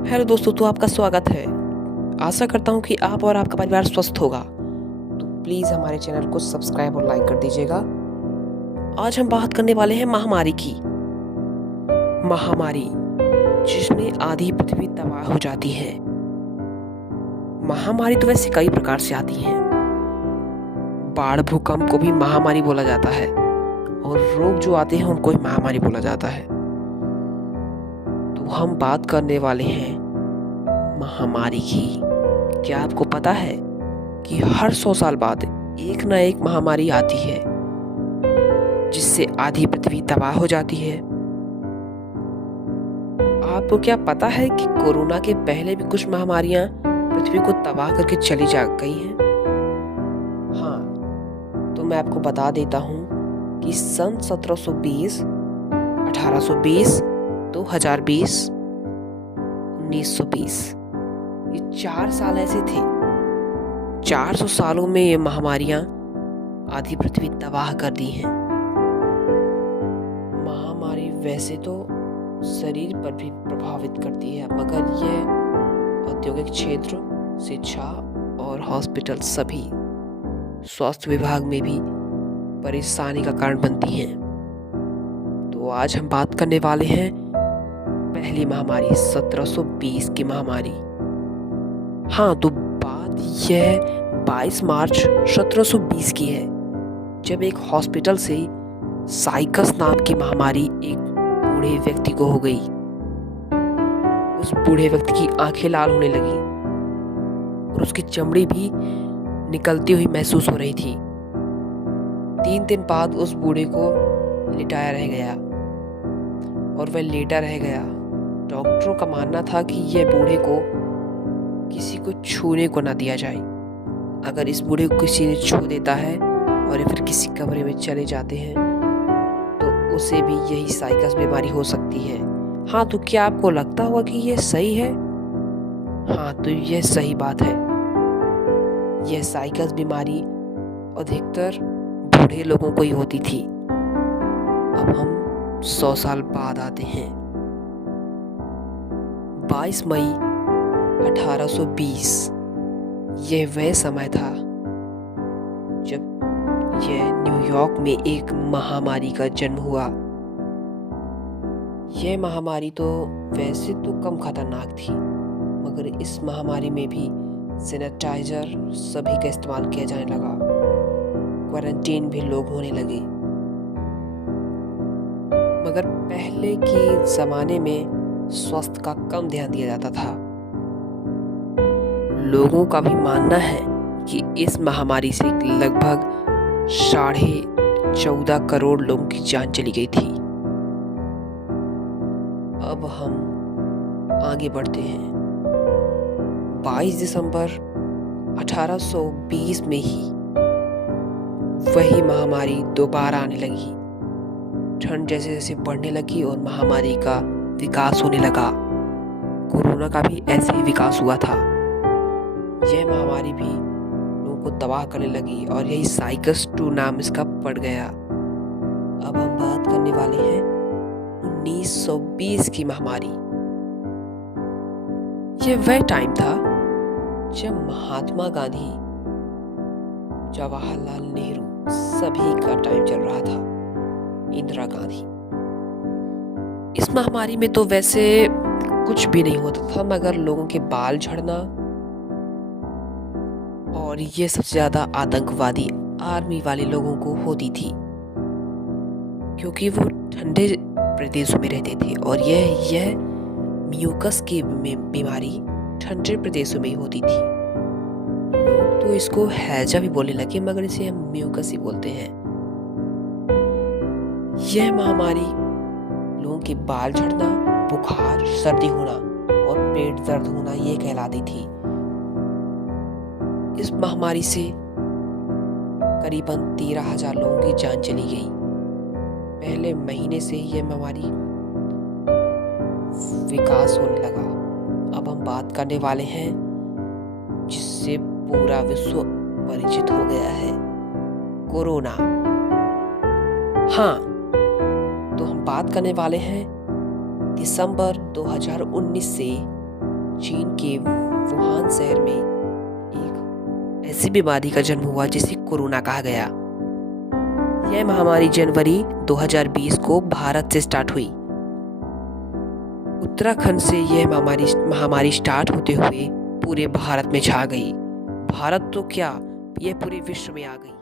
Hello दोस्तों, तो आपका स्वागत है। आशा करता हूँ कि आप और आपका परिवार स्वस्थ होगा। तो प्लीज़ हमारे चैनल को सब्सक्राइब और लाइक कर दीजिएगा। आज हम बात करने वाले हैं महामारी की। महामारी जिसमें आधी पृथ्वी तबाह हो जाती है। महामारी तो वैसे कई प्रकार से आती है। बाढ़, भूकंप को भी महामारी बोला जाता है और रोग जो आते हैं उनको भी महामारी बोला जाता है। तो हम बात करने वाले हैं महामारी की। क्या आपको पता है कि हर 100 साल बाद एक ना एक महामारी आती है जिससे आधी पृथ्वी तबाह हो जाती है। आपको क्या पता है कि कोरोना के पहले भी कुछ महामारियां पृथ्वी को तबाह करके चली जा गई हैं? हाँ, तो मैं आपको बता देता हूँ कि सन 1720, 1820, 2020, 1920 ये 4 साल ऐसे थे। 400 सालों में ये महामारियां आधी पृथ्वी तबाह कर दी हैं। महामारी वैसे तो शरीर पर भी प्रभावित करती है, मगर यह औद्योगिक क्षेत्र, शिक्षा और हॉस्पिटल सभी स्वास्थ्य विभाग में भी परेशानी का कारण बनती हैं। तो आज हम बात करने वाले हैं पहली महामारी 1720 की महामारी। हाँ, तो बात यह 22 मार्च 1720 की है, जब एक हॉस्पिटल से साइकस नाम की महामारी एक बूढ़े व्यक्ति को हो गई। उस बूढ़े व्यक्ति की आंखें लाल होने लगी और उसकी चमड़ी भी निकलती हुई महसूस हो रही थी। 3 दिन बाद उस बूढ़े को लिटाया रह गया और वह लेटा रह गया। डॉक्टरों का मानना था कि यह बूढ़े को किसी को छूने को ना दिया जाए। अगर इस बूढ़े को किसी ने छू देता है और फिर किसी कमरे में चले जाते हैं तो उसे भी यही साइकस बीमारी हो सकती है। हाँ, तो क्या आपको लगता होगा कि यह सही है? हाँ, तो यह सही बात है। यह साइकस बीमारी अधिकतर बूढ़े लोगों को ही होती थी। अब हम 100 साल बाद आते हैं। 22 मई 1820 यह वह समय था जब यह न्यूयॉर्क में एक महामारी का जन्म हुआ। यह महामारी तो वैसे तो कम खतरनाक थी, मगर इस महामारी में भी सैनिटाइजर सभी का इस्तेमाल किया जाने लगा। क्वारंटीन भी लोग होने लगे। मगर पहले के ज़माने में स्वास्थ्य का कम ध्यान दिया जाता था। लोगों का भी मानना है कि इस महामारी से लगभग 14.5 करोड़ लोगों की जान चली गई थी। अब हम आगे बढ़ते हैं। 22 दिसंबर 1820 में ही वही महामारी दोबारा आने लगी। ठंड जैसे जैसे बढ़ने लगी और महामारी का विकास होने लगा। कोरोना का भी ऐसे ही विकास हुआ था। यह महामारी भी लोगों को तबाह करने लगी और यही साइकस 2 नाम इसका पड़ गया। अब हम बात करने वाले हैं 1920 की महामारी। यह वह टाइम था जब महात्मा गांधी, जवाहरलाल नेहरू सभी का टाइम चल रहा था, इंदिरा गांधी। इस महामारी में तो वैसे कुछ भी नहीं होता था, मगर लोगों के बाल झड़ना और ये सबसे ज्यादा आतंकवादी आर्मी वाले लोगों को होती थी, क्योंकि वो ठंडे प्रदेशों में रहते थे और यह म्यूकस की बीमारी ठंडे प्रदेशों में ही होती थी। लोग तो इसको हैजा भी बोलने लगे, मगर इसे हम म्यूकस ही बोलते हैं। यह महामारी लोगों के बाल झड़ना, बुखार, सर्दी होना और पेट दर्द होना ये कहलाती थी। इस महामारी से करीबन 13,000 लोगों की जान चली गई। पहले महीने से ही यह महामारी विकास होने लगा। अब हम बात करने वाले हैं जिससे पूरा विश्व परिचित हो गया है, कोरोना। हाँ, तो हम बात करने वाले हैं दिसंबर 2019 से चीन के वुहान शहर में एक ऐसी बीमारी का जन्म हुआ जिसे कोरोना कहा गया। यह महामारी जनवरी 2020 को भारत से स्टार्ट हुई। उत्तराखंड से यह महामारी स्टार्ट होते हुए पूरे भारत में छा गई। भारत तो क्या, यह पूरे विश्व में आ गई।